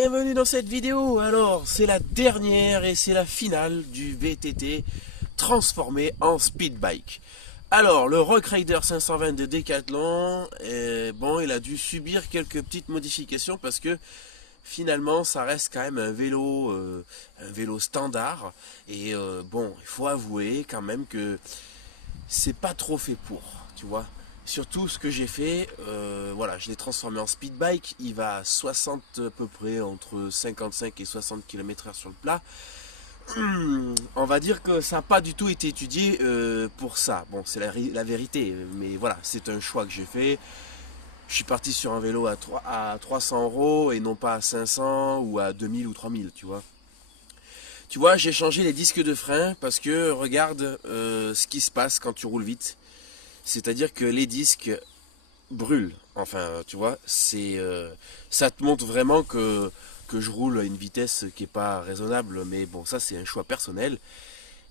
Bienvenue dans cette vidéo. Alors c'est la dernière et c'est la finale du VTT transformé en speed bike. Alors le Rock Rider 520 de Decathlon, bon, il a dû subir quelques petites modifications parce que finalement ça reste quand même un vélo standard et bon, il faut avouer quand même que c'est pas trop fait pour, tu vois. Surtout ce que j'ai fait, voilà, je l'ai transformé en speed bike. Il va à 60 à peu près, entre 55 et 60 km/h sur le plat. On va dire que ça n'a pas du tout été étudié pour ça. Bon, c'est la vérité, mais voilà, c'est un choix que j'ai fait. Je suis parti sur un vélo à 300 € et non pas à 500 ou à 2000 ou 3000, tu vois. Tu vois, j'ai changé les disques de frein parce que regarde ce qui se passe quand tu roules vite. C'est-à-dire que les disques brûlent. Enfin, tu vois, ça te montre vraiment que je roule à une vitesse qui n'est pas raisonnable. Mais bon, ça c'est un choix personnel.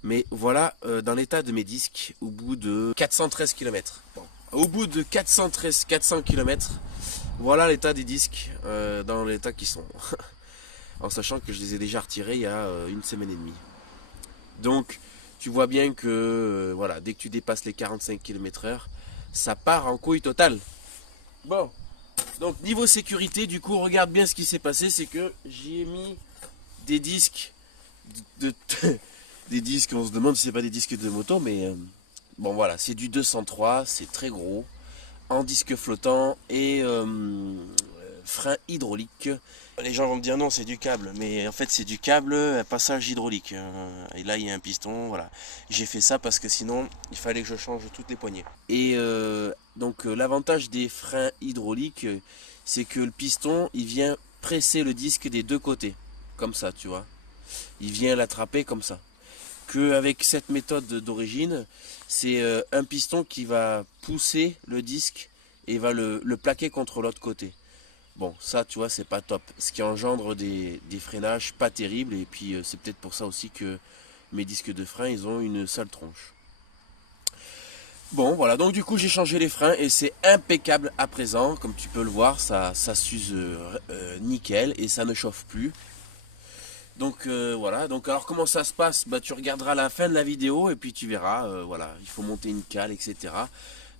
Mais voilà, dans l'état de mes disques, au bout de 413 km. Bon, au bout de 400 km, voilà l'état des disques dans l'état qu'ils sont. En sachant que je les ai déjà retirés il y a une semaine et demie. Donc, tu vois bien que voilà, dès que tu dépasses les 45 km/h, ça part en couille totale. Bon, donc niveau sécurité, du coup, regarde bien ce qui s'est passé, c'est que j'y ai mis des disques, des disques, on se demande si c'est pas des disques de moto, mais bon voilà, c'est du 203, c'est très gros, en disque flottant et frein hydraulique. Les gens vont me dire non, c'est du câble, mais en fait c'est du câble à passage hydraulique. Et là il y a un piston, voilà. J'ai fait ça parce que sinon il fallait que je change toutes les poignées. Et donc l'avantage des freins hydrauliques, c'est que le piston il vient presser le disque des deux côtés, comme ça, tu vois. Il vient l'attraper comme ça. Qu'avec cette méthode d'origine, c'est un piston qui va pousser le disque et va le plaquer contre l'autre côté. Bon, ça, tu vois, c'est pas top. Ce qui engendre des freinages pas terribles. Et puis, c'est peut-être pour ça aussi que mes disques de frein, ils ont une sale tronche. Bon, voilà. Donc, du coup, j'ai changé les freins et c'est impeccable à présent. Comme tu peux le voir, ça s'use nickel et ça ne chauffe plus. Donc, voilà. Donc, alors, comment ça se passe? Bah, tu regarderas la fin de la vidéo et puis tu verras. Voilà, il faut monter une cale, etc.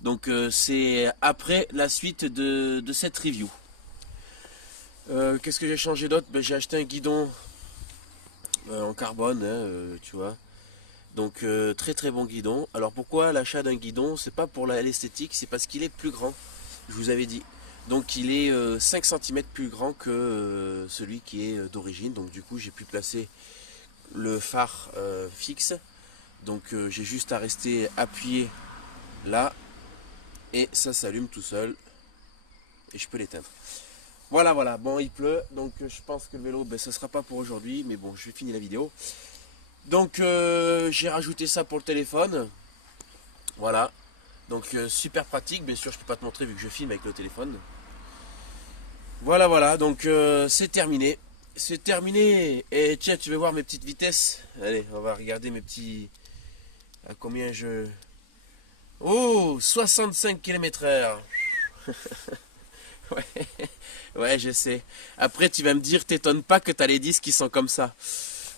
Donc, c'est après la suite de cette review. Qu'est-ce que j'ai changé d'autre? Ben, j'ai acheté un guidon en carbone, hein, tu vois. Donc très très bon guidon. Alors pourquoi l'achat d'un guidon? C'est pas pour l'esthétique, c'est parce qu'il est plus grand. Je vous avais dit. Donc il est 5 cm plus grand que celui qui est d'origine. Donc du coup j'ai pu placer le phare fixe. Donc j'ai juste à rester appuyé là. Et ça s'allume tout seul. Et je peux l'éteindre. Voilà, voilà, bon il pleut, donc je pense que le vélo, ben, ça sera pas pour aujourd'hui, mais bon, je vais finir la vidéo. Donc j'ai rajouté ça pour le téléphone, voilà, donc super pratique, bien sûr je peux pas te montrer vu que je filme avec le téléphone. Voilà, voilà, donc c'est terminé, et tiens, tu veux voir mes petites vitesses? Allez, on va regarder mes petits, à combien je... Oh, 65 km/h. Ouais, ouais, je sais. Après, tu vas me dire, t'étonnes pas que t'as les disques qui sont comme ça.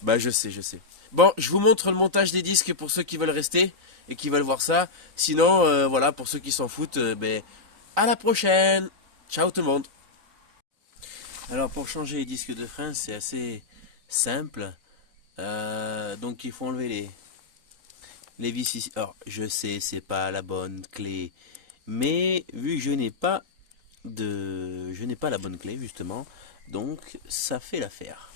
Bah, je sais, je sais. Bon, je vous montre le montage des disques pour ceux qui veulent rester et qui veulent voir ça. Sinon, voilà, pour ceux qui s'en foutent, ben, à la prochaine. Ciao tout le monde. Alors, pour changer les disques de frein, c'est assez simple. Donc, il faut enlever les vis ici. Alors, je sais, c'est pas la bonne clé. Mais, vu que je n'ai pas la bonne clé justement, donc ça fait l'affaire.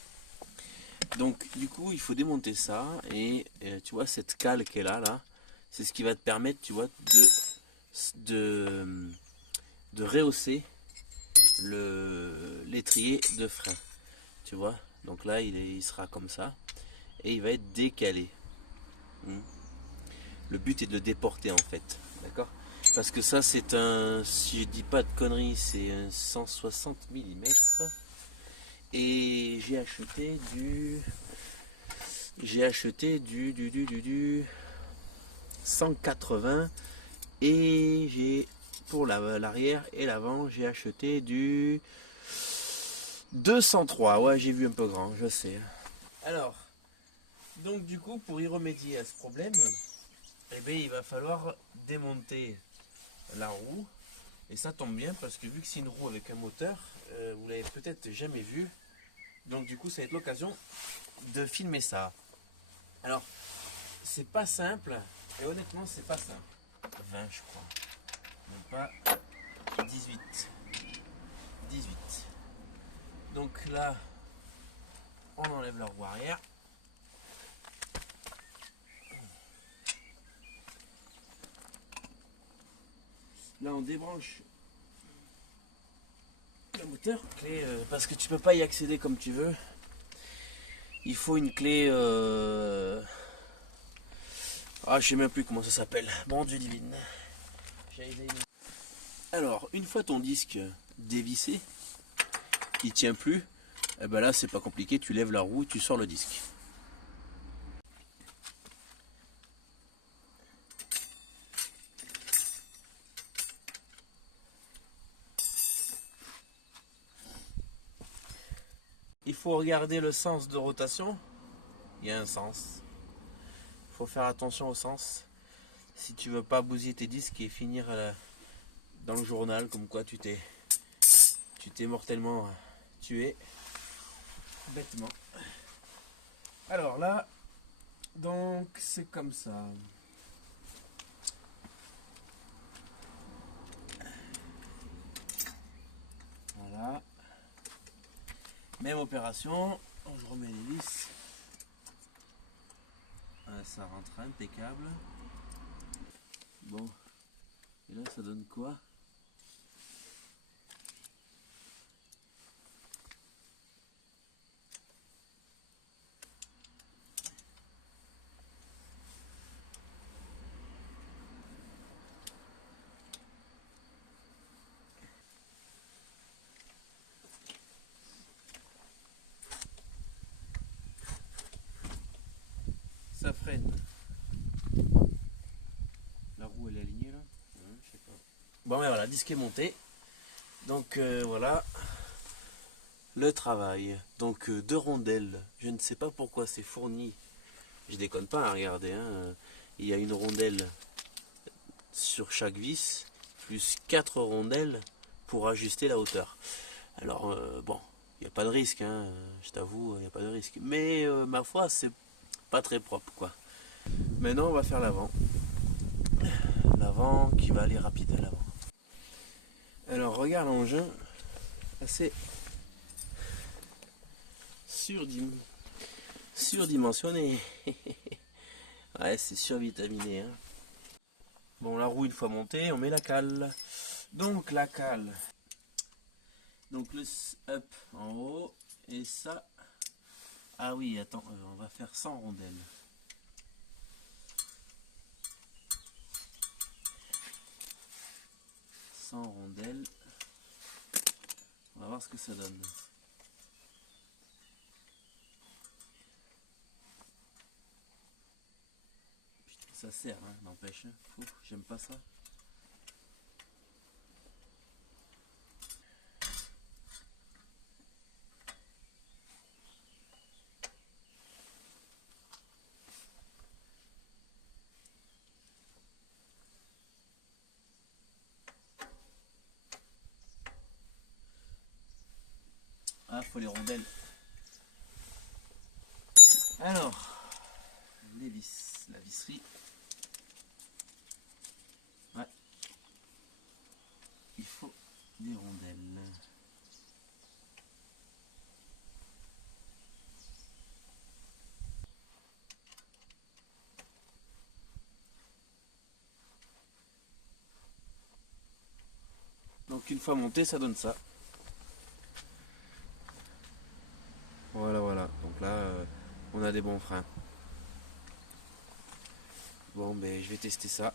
Donc du coup il faut démonter ça et tu vois cette cale qui est là, c'est ce qui va te permettre, tu vois, de rehausser l'étrier de frein, tu vois. Donc là il sera comme ça et il va être décalé. Le but est de le déporter en fait, d'accord? Parce que ça c'est un, si je dis pas de conneries, c'est un 160 mm. Et j'ai acheté du 180. Et j'ai, pour l'arrière et l'avant, j'ai acheté du 203, ouais, j'ai vu un peu grand, je sais. Alors, donc du coup, pour y remédier à ce problème, eh bien, il va falloir démonter la roue. Et ça tombe bien parce que vu que c'est une roue avec un moteur, vous l'avez peut-être jamais vu. Donc du coup, ça va être l'occasion de filmer ça. Alors, c'est pas simple, et honnêtement, c'est pas simple. 20, je crois. Même pas 18. 18. Donc là, on enlève la roue arrière. Là, on débranche le moteur. Clé, parce que tu peux pas y accéder comme tu veux. Il faut une clé. Ah, je sais même plus comment ça s'appelle. Bon Dieu divine. Alors, une fois ton disque dévissé, il tient plus. Et ben là, c'est pas compliqué. Tu lèves la roue, tu sors le disque. Il faut regarder le sens de rotation. Il y a un sens. Il faut faire attention au sens. Si tu veux pas bousiller tes disques et finir dans le journal comme quoi tu t'es mortellement tué bêtement. Alors là, donc c'est comme ça. Voilà. Même opération. Je remets les vis. Ça rentre impeccable. Bon. Et là, ça donne quoi? Ça freine. La roue elle est alignée là, je sais pas. Bon ben voilà, disque est monté. Donc voilà le travail. Donc deux rondelles. Je ne sais pas pourquoi c'est fourni. Je déconne pas, hein, regardez. Hein. Il y a une rondelle sur chaque vis, plus 4 rondelles pour ajuster la hauteur. Alors bon, il n'y a pas de risque, hein, je t'avoue, il n'y a pas de risque. Mais ma foi, c'est pas très propre quoi. Maintenant on va faire l'avant. L'avant qui va aller rapide à l'avant. Alors regarde l'engin, assez surdimensionné. Ouais, c'est survitaminé. Hein. Bon, la roue une fois montée, on met la cale. Donc la cale. Donc le up en haut et ça. Ah oui, attends, on va faire 100 rondelles. 100 rondelles. On va voir ce que ça donne. Putain, ça sert, hein, n'empêche. J'aime pas ça. Ah, faut les rondelles. Alors, les vis, la visserie. Ouais. Il faut des rondelles. Donc une fois monté, ça donne ça. Voilà, voilà. Donc là, on a des bons freins. Bon, ben je vais tester ça.